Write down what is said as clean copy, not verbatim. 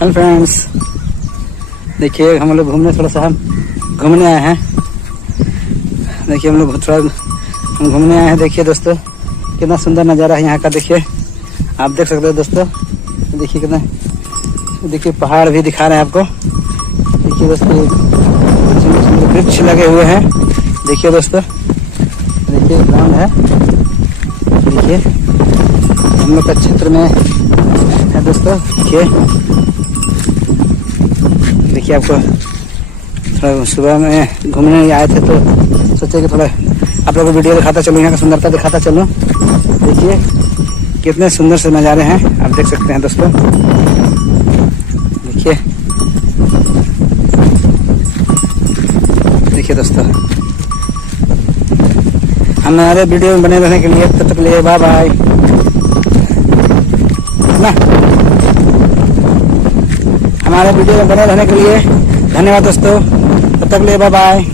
Hello friends, देखिए हम लोग घूमने थोड़ा सा हम घूमने आए हैं। देखिए हम लोग थोड़ा हम घूमने आए हैं। देखिए दोस्तों कितना सुंदर नज़ारा है यहाँ का। देखिए आप देख सकते हो दोस्तों। देखिए कितना, देखिए पहाड़ भी दिखा रहे हैं आपको। देखिए दोस्तों वृक्ष लगे हुए हैं। देखिए दोस्तों, देखिए ग्राउंड है। देखिए हम लोग का क्षेत्र में है दोस्तों। देखिए आपको थोड़ा सुबह में घूमने आए थे तो सोचे कि थोड़ा आप लोगों को वीडियो दिखाता चलूँ, यहाँ का सुंदरता दिखाता चलूँ। देखिए कितने सुंदर से नज़ारे हैं, आप देख सकते हैं दोस्तों। देखिए देखिए दोस्तों, हमारे वीडियो में बने रहने के लिए तब तक लिए बाय बाय ना। हमारे वीडियो में बने रहने के लिए धन्यवाद दोस्तों। तब तक लिए बाय बाय।